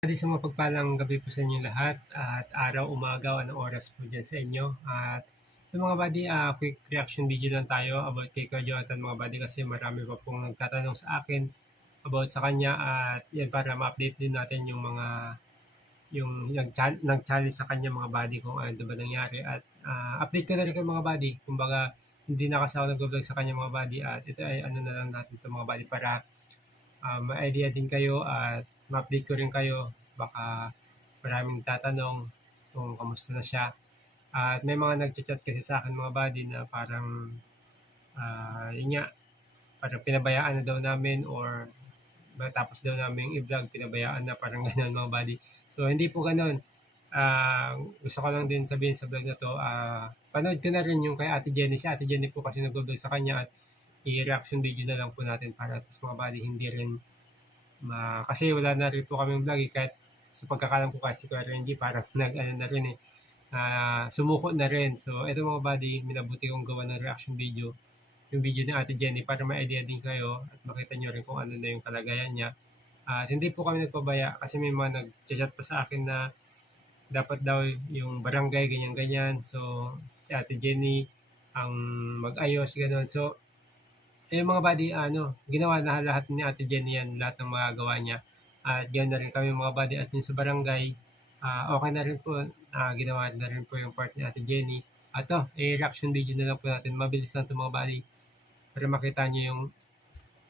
Adi sa mga pagpalang gabi po sa inyo lahat at araw, umaga, anong oras po dyan sa inyo. At yung mga buddy, ah, quick reaction video lang tayo about kay Kuya Jonathan mga buddy kasi marami pa pong nagtatanong sa akin about sa kanya. At yan para ma-update din natin yung mga yung nag- nag-challenge sa kanya mga buddy kung ano ba nangyari. At ah, update ko na rin kayo mga buddy. Kumbaga hindi na kasi ako nag-vlog sa kanya mga buddy. At ito ay ano na lang natin ito mga buddy para ah, ma-idea din kayo at ma-update ko rin kayo. Baka maraming tatanong kung kamusta na siya. At may mga nag-chat kasi sa akin mga buddy na parang, ah yun parang pinabayaan na daw namin or matapos daw namin i-vlog, pinabayaan na parang ganun mga buddy. So, hindi po ganun. Ah, gusto ko lang din sabihin sa vlog na to, ah panood ko na rin yung kay Ate Jenny. Si Ate Jenny po kasi nag-vlog sa kanya at i-reaction video na lang po natin para at mga buddy hindi rin ma kasi wala na rin po kaming vlog eh, kahit sa pagkakalam ko kasi si Kuya Renji parang nag ano na rin eh. Ah, sumuko na rin. So ito mga buddy minabuti kong gawa ng reaction video yung video ni Ate Jenny para ma-idea din kayo at makita nyo rin kung ano na yung kalagayan niya. At hindi po kami nagpabaya kasi may mga nag-chat pa sa akin na dapat daw yung barangay ganyan-ganyan. So si Ate Jenny ang mag-ayos ganun. So eh mga buddy, ano, ginawa na lahat ni Ate Jenny yan, lahat ng mga gawa niya. At yan na rin kami mga buddy at yung sa barangay, ah, okay na rin po, ah, ginawa na rin po yung part ni Ate Jenny. At to, eh, reaction video na lang po natin. Mabilis lang to mga buddy. Para makita nyo yung,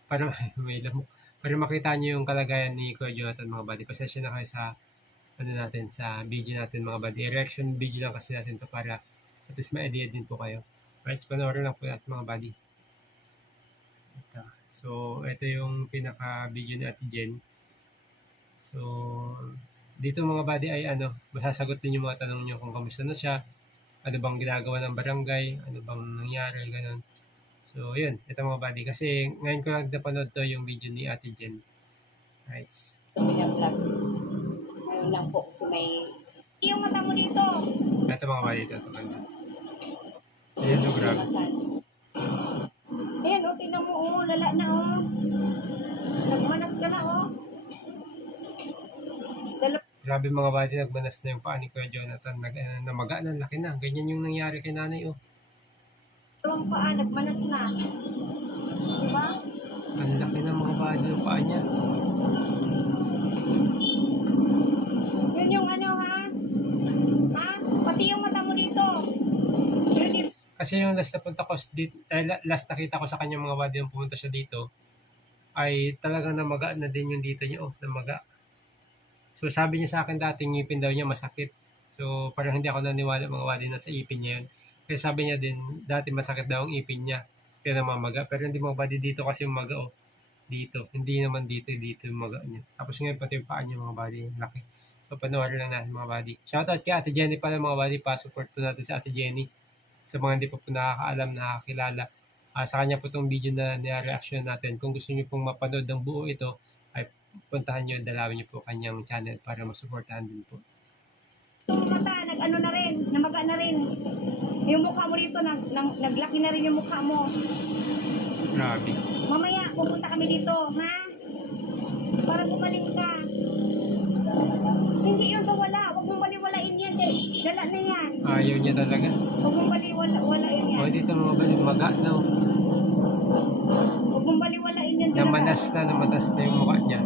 para may lamok. Para makita nyo yung kalagayan ni Kuya Jonathan mga buddy. Pasensya na kayo sa, ano natin, sa video natin mga buddy. Reaction video lang kasi natin to para at least ma-idea din po kayo. Right, panoorin lang po natin mga buddy. Ito. So, ito yung pinaka-video ni Ate Jen. So, dito mga buddy ay ano, masasagot din yung mga tanong nyo kung kamusta na siya, ano bang ginagawa ng barangay, ano bang nangyari, ganun. So, yun, ito mga buddy. Kasi ngayon ko lang napanood to yung video ni Ate Jen. Right. Binablog. Ngayon lang po kung may... Yung mata mo dito. Ito mga buddy, ito. ito. Ayan, no, grabe. Tingnan mo, oh, lala na, oh. Nagmanas ka na, oh. Grabe mga buddy, nagmanas na yung paa ni Kuya Jonathan. Nag, ano, namaga na, laki na. Ganyan yung nangyari kay nanay, oh. Dalawang paa, nagmanas na. Diba? Ang laki ng mga buddy ng paa niya. Yun yung ano, ha? Ha? Pati yung mata mo dito. Yun yung... Kasi yung last na punta ko, eh, la- last nakita ko sa kanya mga buddy nung pumunta siya dito, ay talagang namaga na din yung dito niya. Oh, namaga. So sabi niya sa akin dati, ngipin daw niya masakit. So parang hindi ako naniwala mga buddy na sa ipin niya yun. Kasi sabi niya din, dati masakit daw ang ipin niya. Kaya namamaga. Pero hindi mga buddy dito kasi yung maga oh. Dito. Hindi naman dito, dito yung maga niya. Tapos ngayon pati yung paa niya mga buddy. Laki. So panoorin lang natin mga buddy. Shoutout kay Ate Jenny pala mga buddy. Pa-support po natin sa Ate Jenny sa mga hindi pa po nakakaalam, nakakilala. Ah, sa kanya po itong video na nireaction natin. Kung gusto niyo pong mapanood ng buo ito, ay puntahan niyo, dalawin niyo po kanyang channel para masuportahan din po. Mata, nag-ano na rin, namaga na rin. Yung mukha mo dito, nag, nag, naglaki na rin yung mukha mo. Grabe. Mamaya, pupunta kami dito, ha? Para gumaling ka. Hindi yun wala. Dala na yan. Ayaw niya talaga. Huwag mong baliwalain O yan. dito mga na. oh. Huwag mong baliwalain yan. talaga. Namanas na, namanas na yung mukha niya.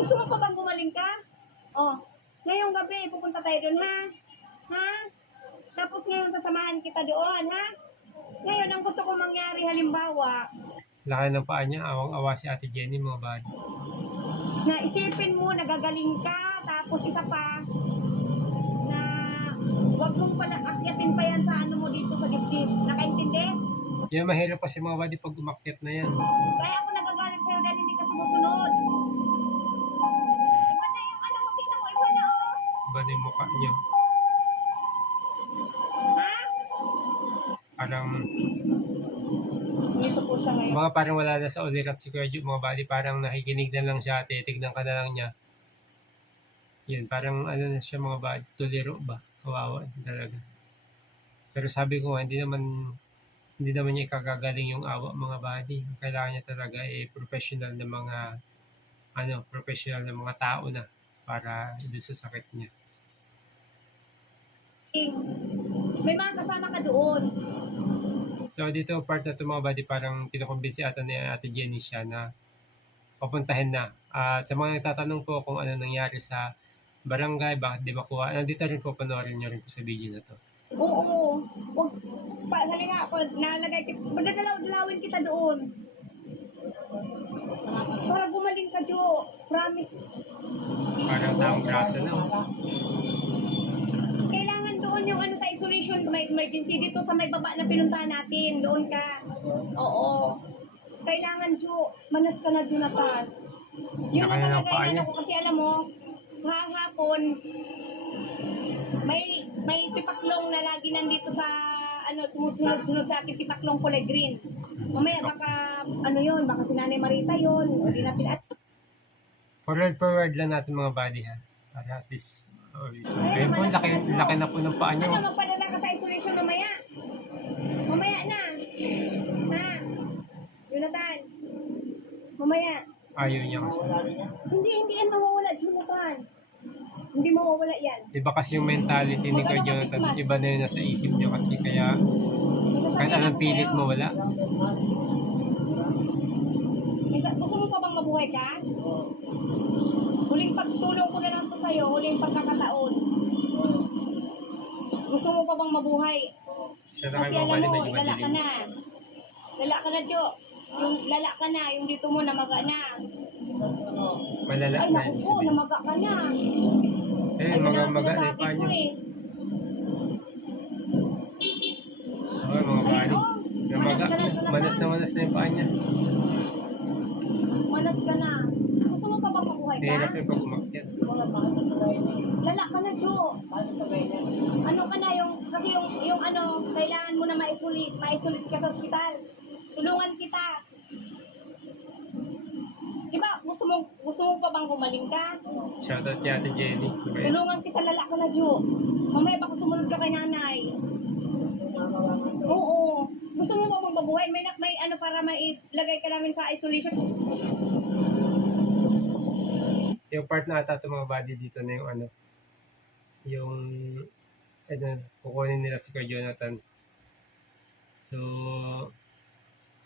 Gusto mo pa bang gumaling ka? Oh, ngayong gabi, pupunta tayo doon, ha? Ha? Tapos ngayon, sasamahan kita doon, ha? Ngayon, ang gusto ko mangyari, halimbawa, Laki ng paa niya, awang-awa si Ate Jenny mga buddy. Na isipin mo, nagagaling ka, tapos isa pa, na wag mong pala akyatin pa yan sa ano mo dito sa dibdib. Nakaintindi? Yan mahirap kasi mga buddy pag umakyat na yan. Kaya ako nagagalit sa'yo dahil hindi ka sumusunod. Iba na yung ano mo, tingnan mo, iba na oh. Iba na yung mukha niya. Ha? Parang, Dito po siya ngayon. mga parang wala na sa ulirat si Kuya Ju, mga buddy. Parang nakikinig na lang siya, titignan ka na lang niya. Yun, parang ano na siya mga buddy, tuliro ba? Kawawa talaga. Pero sabi ko nga, hindi naman hindi naman niya ikagagaling yung awa mga body. Ang Kailangan niya talaga eh professional na mga ano, professional na mga tao na para doon sa sakit niya. May mga kasama ka doon. So dito part na ito mga buddy, parang kinukumbinsi ata ni Ate Jenny siya na papuntahin na. At sa mga nagtatanong po kung ano nangyari sa barangay, bakit di makuha, nandito rin po panoorin niyo rin po sa video na to. Oo. Huwag, pa, halika ako, nalagay kita, madadalaw-dalawin kita doon. Para gumaling ka, Jo. Promise. Parang taong braso na. oh. Isolation, may emergency dito sa may baba na pinuntahan natin. Doon ka. Oo. Kailangan, Jo. Manas ka na, Jonathan. Yun Nakaya na ng talaga paa yung niya. ano kasi alam mo, hahapon, may may tipaklong na lagi nandito sa ano sumusunod-sunod sa akin tipaklong kulay green. Mamaya baka ano yun, baka si Nanay Marita yun. Hindi natin at Forward forward lang natin mga buddy ha. Para at least, oh, at least Ayun po, laki, laki na po ng paa niyo. ano ka sa isolation mamaya. Mamaya na. Ha? Jonathan. Mamaya. Ayaw niya kasi. Hindi, hindi yan mawawala, Jonathan. Hindi mawawala yan. Iba kasi yung mentality ni Kuya Jonathan. Iba na yun nasa isip niya kasi kaya kahit anong pilit mo wala. Gusto mo pa bang mabuhay ka? Huling pagtulong ko na lang to sa'yo, huling pagkakataon. Gusto mo pa bang mabuhay? Siya na Kasi kayo mo, medyo lala ka na. Lala ka na, Jo. Yung lala ka na, yung dito mo namaga na. Malala Ay, na naku ibig po, sabihin. namaga ka na. Eh, wala maga na sinasabi ko niyo. eh. Okay, mga buddy. Namaga, manas na manas na yung paa niya. Manas ka na. Gusto mo pa bang mabuhay ka? Mahirap yung pag umakyat. Lala ka na, Jo. Ano ka na yung, kasi yung, yung ano, kailangan mo na ma-isolate, ma-isolate ka sa ospital. Tulungan kita. Diba, gusto mo, pa bang gumaling ka? Shoutout kay Ate Jenny. Okay. Tulungan kita, lala ka na, Jo. Mamaya baka sumunod ka kay nanay. Oo. Gusto mo pa bang mabuhay? May, nak- may ano para mailagay ka namin sa isolation. Yung part na ata itong mga body dito na yung ano, yung, ano, kukunin nila si Kuya Jonathan. So,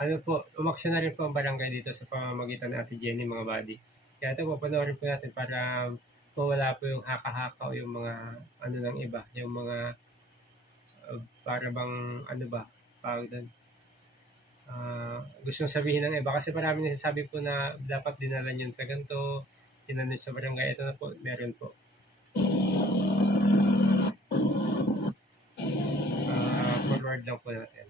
ano po, umaksyon na rin po ang barangay dito sa pamamagitan ng Ate Jenny, mga body. Kaya ito po, panoorin po natin para mawala po yung haka-haka o yung mga, ano ng iba, yung mga, uh, para bang, ano ba, pag doon, Ah, gustong sabihin ng iba kasi marami nagsasabi po na dapat dinala yun sa ganito, tinanong sa barangay. Ito na po, meron po. Ah, forward lang po natin.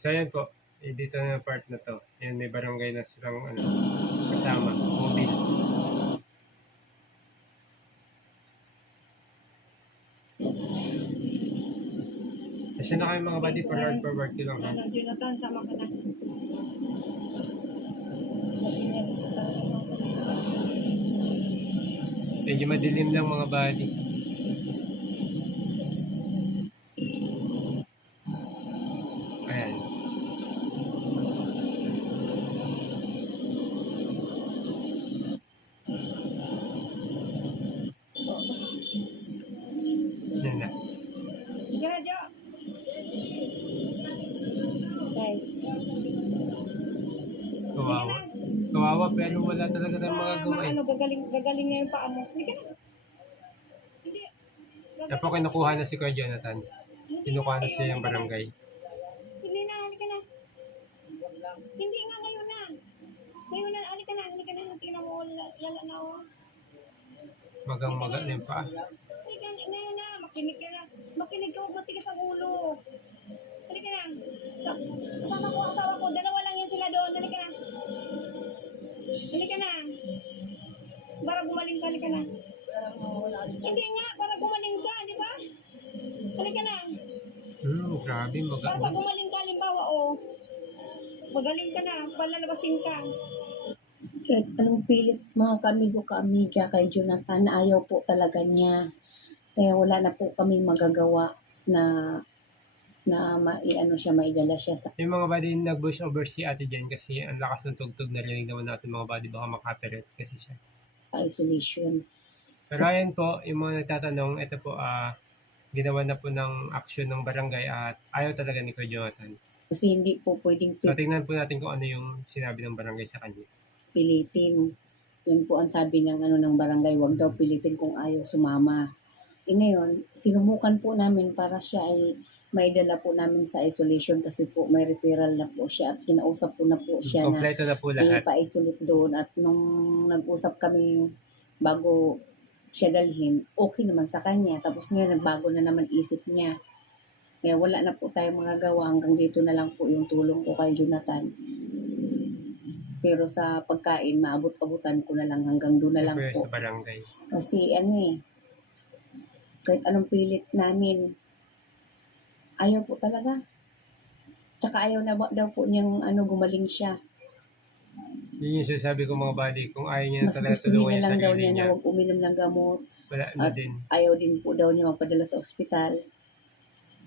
So, yan po. Eh, dito na part na to. Yan, may barangay na silang ano, kasama. Mobile. Kasi na kayo mga buddy, forward, forward ko lang ha. Jonathan, sama ka na. Medyo madilim lang mga buddy. Talaga tayong magagawa eh. Ano, gagaling, gagaling na yung paa mo. Hindi ka na. Hindi. Tapos kinukuha na si Kuya Jonathan. Kinukuha na siya yung barangay. Hindi na, halika na. Hindi nga, ngayon na. Ngayon na, halika na, halika na. Tingnan mo, lala na oh. Magang maga na yung paa. Halika, ngayon na, makinig ka na. Makinig ka, huwag matigas ang ulo. Halika na. Sa- Kasama ko asawa ko, dalawa lang yan sila doon. Halika na. Halika na. Para gumaling ka, halika na. Hindi nga, para gumaling ka, di ba? Halika na. Hmm, grabe, maga. Para gumaling ka, halimbawa, oh, magaling ka na, palalabasin ka. kahit anong pilit mga kamigo kaamiga kay Jonathan, ayaw po talaga niya. Kaya wala na po kami magagawa na na maiano siya, maidala siya sa Yung mga buddy, nag-bush over si Ate Jen kasi ang lakas ng tugtog narinig naman natin mga buddy, baka makapiret kasi siya. isolation. Pero ayan po, yung mga nagtatanong, ito po, ah, ginawa na po ng aksyon ng barangay at ayaw talaga ni Kuya Jonathan. Kasi hindi po pwedeng So, tingnan po natin kung ano yung sinabi ng barangay sa kanya. pilitin. Yun po ang sabi ng ano ng barangay, wag daw pilitin kung ayaw sumama. E ngayon, sinumukan po namin para siya ay maidala po namin sa isolation kasi po may referral na po siya at kinausap po na po siya na Kompleto na po lahat. ipa-isolate doon at nung nag-usap kami bago siya dalhin, okay naman sa kanya. Tapos ngayon, nagbago na naman isip niya. Kaya wala na po tayong magagawa hanggang dito na lang po yung tulong ko kay Jonathan. Pero sa pagkain, maabot-abutan ko na lang hanggang doon na lang Siyempre, po. sa barangay. Kasi ano eh, kahit anong pilit namin, ayaw po talaga. Tsaka ayaw na daw po niyang ano, gumaling siya. Yun yung sinasabi ko mga buddy, kung ayaw niya Mas talaga gusto niya tulungan na yung lang daw sarili niya niya, na huwag uminom ng gamot. wala na At- din. Ayaw din po daw niya magpadala sa ospital.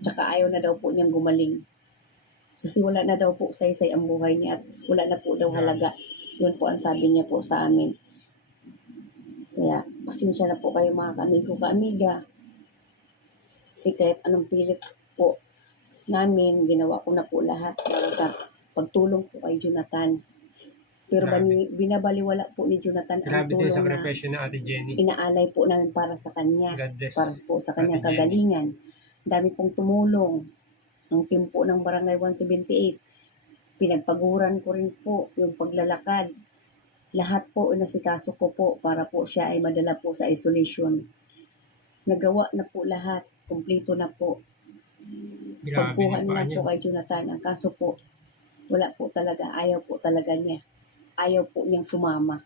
Tsaka ayaw na daw po niyang gumaling. Kasi wala na daw po saysay ang buhay niya at wala na po daw halaga. Yun po ang sabi niya po sa amin. Kaya, pasensya na po kayo mga kamigo kaamiga. Kasi kahit anong pilit po namin, ginawa ko na po lahat para sa pagtulong po kay Jonathan. Pero Grabe. bani, binabaliwala po ni Jonathan ang Grabe din sa na ng Ate Jenny. inaalay po namin para sa kanya God bless. para po sa kanyang Ate Jenny. kagalingan. Dami pong tumulong. Ang team po ng Barangay 178. Pinagpaguran ko rin po yung paglalakad. Lahat po inasikaso ko po para po siya ay madala po sa isolation. Nagawa na po lahat. Kumplito na po. Grabe Pagkuha din pa na niya. po kay Jonathan. Ang kaso po, wala po talaga. Ayaw po talaga niya. Ayaw po niyang sumama.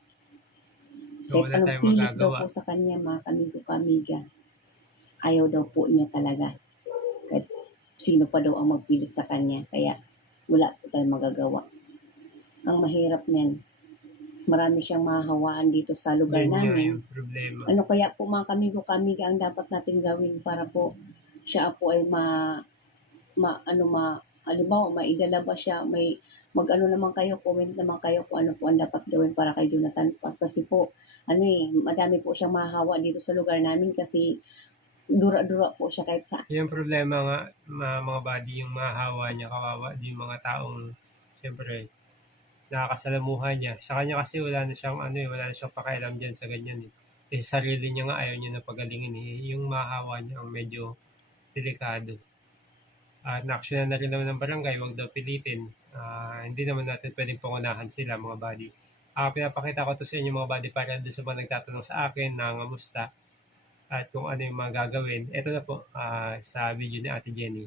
So, Kahit wala anong tayong pilit daw magagawa. po sa kanya, mga kamigo kamiga, ayaw daw po niya talaga. Kahit sino pa daw ang magpilit sa kanya. Kaya wala po tayong magagawa. Ang mahirap niyan, marami siyang mahahawaan dito sa lugar Yun nga namin. yung problema. Ano kaya po mga kamigo kamiga ang dapat natin gawin para po siya po ay ma, ma ano ma halimbawa maidala ba siya may mag ano naman kayo comment naman kayo kung ano po ang dapat gawin para kay Jonathan kasi po ano eh madami po siyang mahahawa dito sa lugar namin kasi dura-dura po siya kahit sa Yung problema nga, mga, mga body, yung mahahawa niya, kawawa, yung mga taong, siyempre, nakakasalamuhan niya. Sa kanya kasi wala na siyang, ano eh, wala na siyang pakialam dyan sa ganyan eh. Eh, sa sarili niya nga, ayaw niya na pagalingin eh. Yung mahahawa niya ang medyo delikado. At na-actionan na rin naman ng barangay, wag daw pilitin. Ah, hindi naman natin pwedeng pangunahan sila, mga body. Ah, pinapakita ko to sa inyo mga body para doon sa mga nagtatanong sa akin na ngamusta at kung ano yung mga gagawin. Ito na po ah, sa video ni Ate Jenny.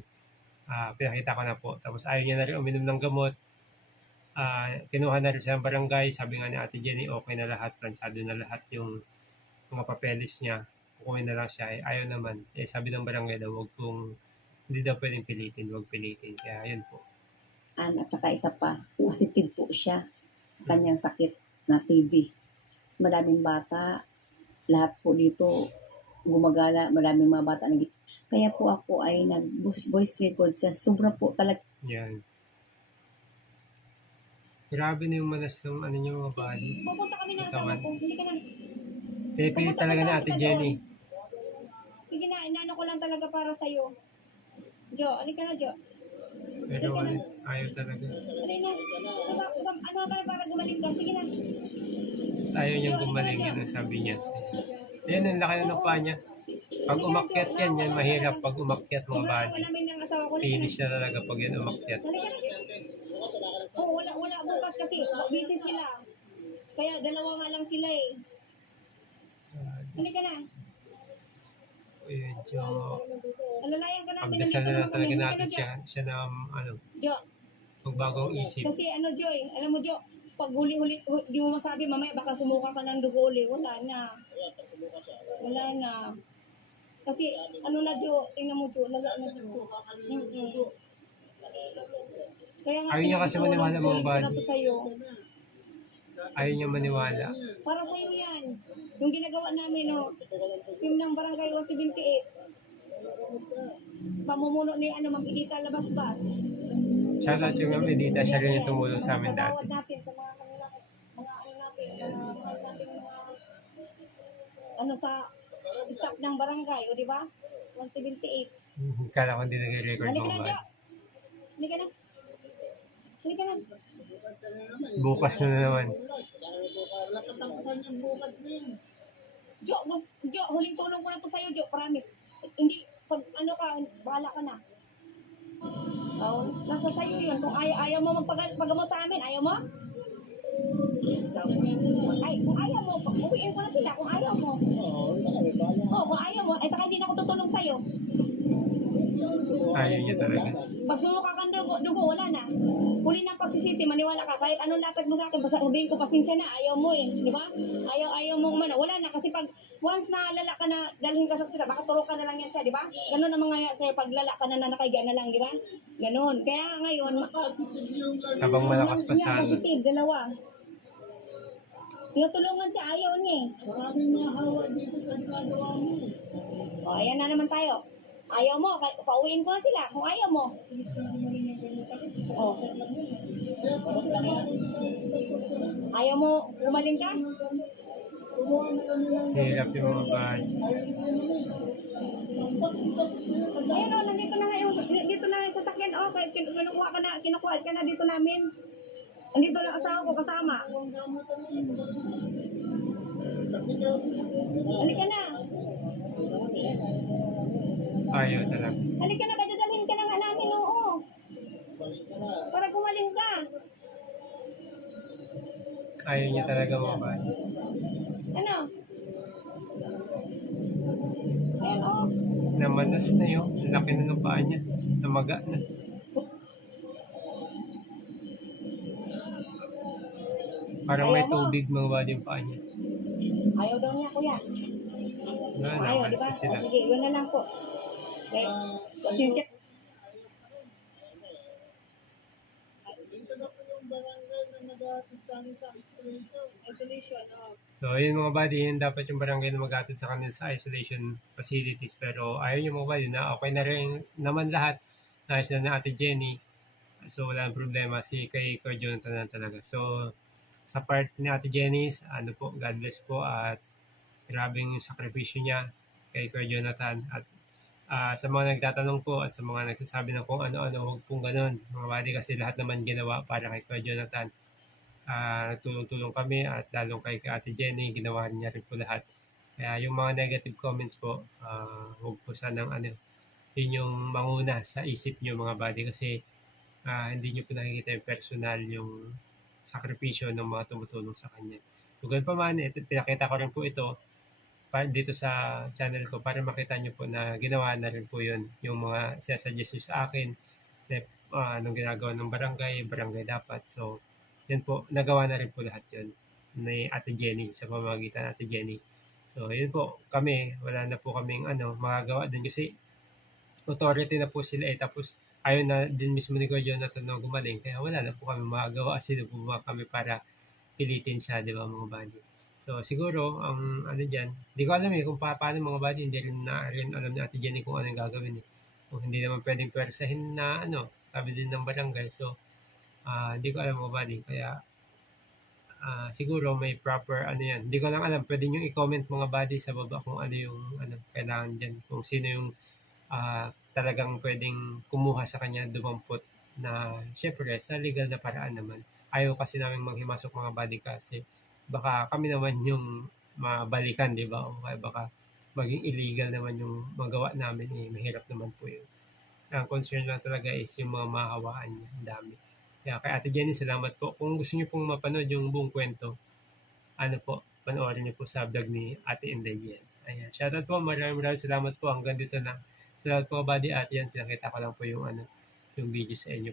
Ah, pinakita ko na po. Tapos ayaw niya na rin uminom ng gamot. Ah, kinuha na rin siya ng barangay. Sabi nga ni Ate Jenny, okay na lahat. Planchado na lahat yung mga papeles niya. Kukunin na lang siya. Eh, ayaw naman. Eh, sabi ng barangay daw, wag kung hindi daw pwedeng pilitin, wag pilitin. Kaya yun po. an at saka isa pa positive po siya sa kanyang sakit na TB maraming bata lahat po dito gumagala maraming mga bata nag kaya po ako ay nag voice record siya sobra po talaga Yan. Grabe na yung manas ng ano niyo mga body. Pupunta kami ng Katawan. ko. Hindi ka na. Pinipilit talaga ni Ate Jenny. Sige na, inaano ko lang talaga para sa'yo. Jo, alin ka na, Jo. Pero ano, ayaw talaga. Alin na. Diba, diba, ano na para gumaling ka? Sige na. Ayaw niyang gumaling, yun ang sabi niya. Yan, ang laki na ng paa niya. Pag umakyat yan, yan mahirap pag umakyat mga Wala body. namin ng asawa ko. Halika na. Finish na talaga pag yan umakyat. Halika na. Oo, wala, wala bukas kasi busy sila. Kaya dalawa nga lang sila eh. Halika na. Medyo pagdasal na lang talaga natin siya, siya na ano, magbagong isip. Kasi ano, Joy, alam mo, Jo, pag huli-huli, hu- di mo masabi, mamaya baka sumuka ka ng dugo uli. Wala na. Wala na. Kasi, ano na, Jo, tingnan mo, Jo, lala na, Jo. Mm-mm. Kaya nga, Ayaw niya kasi maniwala, mga bad. na to sa'yo. Ayaw niya maniwala. Para sa'yo yan. Yung ginagawa namin, no, team ng Barangay 178. Pamumuno ni ano, Ma'am Edita Labasbas. Shoutout yung Ma'am Edita, siya rin yung tumulong sa amin dati. Natin sa mga kanila, mga ano natin, mga mahal natin mga ano sa staff ng barangay, o di ba? 178. Mhm, Kala ko hindi nag-record Halika mga na. Halika na. Halika na. Bukas na, na naman. Jo, gus- Jo, huling tulong ko na to sa'yo, Jo, promise. Hindi, pag ano ka, bahala ka na. Oh, nasa sa'yo yun. Kung ayaw, ayaw mo magpagamot sa amin, ayaw mo? Ay, kung ayaw mo, uwiin ko na sila kung ayaw mo. Oh, kung ayaw mo, ay saka hindi na ako tutulong sa'yo. Ayaw niya talaga. Pag sumuka kang dugo, dugo, wala na. Huli ng pagsisisi, maniwala ka. Kahit anong lapit mo sa akin, basta sabihin ko, pasensya na, ayaw mo eh. Di ba? Ayaw, ayaw mo umano. Wala na. Kasi pag once na lala ka na, dalhin ka sa ospital, baka turo ka na lang yan siya, di ba? Ganun ang mga sa'yo, pag lala ka na na nakahiga na lang, di ba? Ganun. Kaya ngayon, Habang malakas pa niya, sa ano. positive, dalawa. Tinutulungan siya, ayaw niya eh. Maraming mahawa dito sa ginagawa mo. O, ayan na naman tayo. Ayaw mo, pauwiin ko na sila kung ayaw mo. O. Ayaw mo, umaling ka? Hirap yung mga bad. Ayun o, nandito na nga yung, dito na yung sasakyan. O, kin- kinukuha ka na, kinukuha ka na dito namin. Andito na asawa ko kasama. Halika na. Ayaw talaga. Halika na, kadadalhin ka na nga namin, oo. Para gumaling ka. Ayaw niya talaga mga bad. Ano? Ayun o. Namanas na yun. Laki na ng paa niya. Namaga na. Parang may Ayaw mo. tubig mga bad yung paa niya. Ayaw daw niya, kuya. Wala, Ayaw, di ba? na sila. Sige, yun na lang po. Okay. Pasensya. So, yun mga buddy, yun dapat yung barangay na mag sa kanila sa isolation facilities. Pero ayaw yung mga buddy na okay na rin naman lahat. Nais na na Ate Jenny. So, wala nang problema. Si kay Kuya Jonathan na talaga. So, sa part ni Ate Jenny, ano po, God bless po at grabe yung sakripisyo niya kay Kuya Jonathan. At ah, sa mga nagtatanong po at sa mga nagsasabi ng kung ano-ano, huwag pong ganun. Mga buddy, kasi lahat naman ginawa para kay Kuya Jonathan ah nagtulong-tulong kami at lalong kay Ate Jenny, ginawa niya rin po lahat. Kaya yung mga negative comments po, ah huwag po sanang ano, yun yung manguna sa isip niyo mga buddy kasi ah, hindi niyo po nakikita yung personal yung sakripisyo ng mga tumutulong sa kanya. So, ganun pa man, ito, pinakita ko rin po ito dito sa channel ko para makita niyo po na ginawa na rin po yun. Yung mga sinasuggest niyo sa akin, na, ah, anong ginagawa ng barangay, barangay dapat. So, yan po, nagawa na rin po lahat yun ni Ate Jenny, sa pamamagitan Ate Jenny. So, yun po, kami, wala na po kaming ano, magagawa din kasi authority na po sila eh, tapos ayaw na din mismo ni Jonathan na gumaling, kaya wala na po kami magagawa, sino po ba kami para pilitin siya, di ba mga buddy? So, siguro, ang ano dyan, di ko alam eh kung pa, paano mga buddy, hindi rin na rin alam ni Ate Jenny kung anong gagawin eh. Kung hindi naman pwedeng pwersahin na ano, sabi din ng barangay. So, Ah, hindi ko alam mga buddy. Kaya, ah, siguro may proper ano yan. Hindi ko lang alam. Pwede nyo i-comment mga buddy sa baba kung ano yung ano, kailangan dyan. Kung sino yung ah, talagang pwedeng kumuha sa kanya dumampot na syempre sa legal na paraan naman. Ayaw kasi namin manghimasok mga buddy kasi baka kami naman yung mabalikan, di ba? O kaya baka maging illegal naman yung magawa namin. Eh, mahirap naman po yun. Ang concern lang talaga is yung mga mahawaan niya. Ang dami. Kaya kay Ate Jenny, salamat po. Kung gusto niyo pong mapanood yung buong kwento, ano po, panoorin niyo po sa vlog ni Ate Inday yan. Ayan. Shoutout po. Maraming maraming salamat po. Hanggang dito lang. Salamat po, buddy. At yan, pinakita ko lang po yung ano, yung video sa inyo.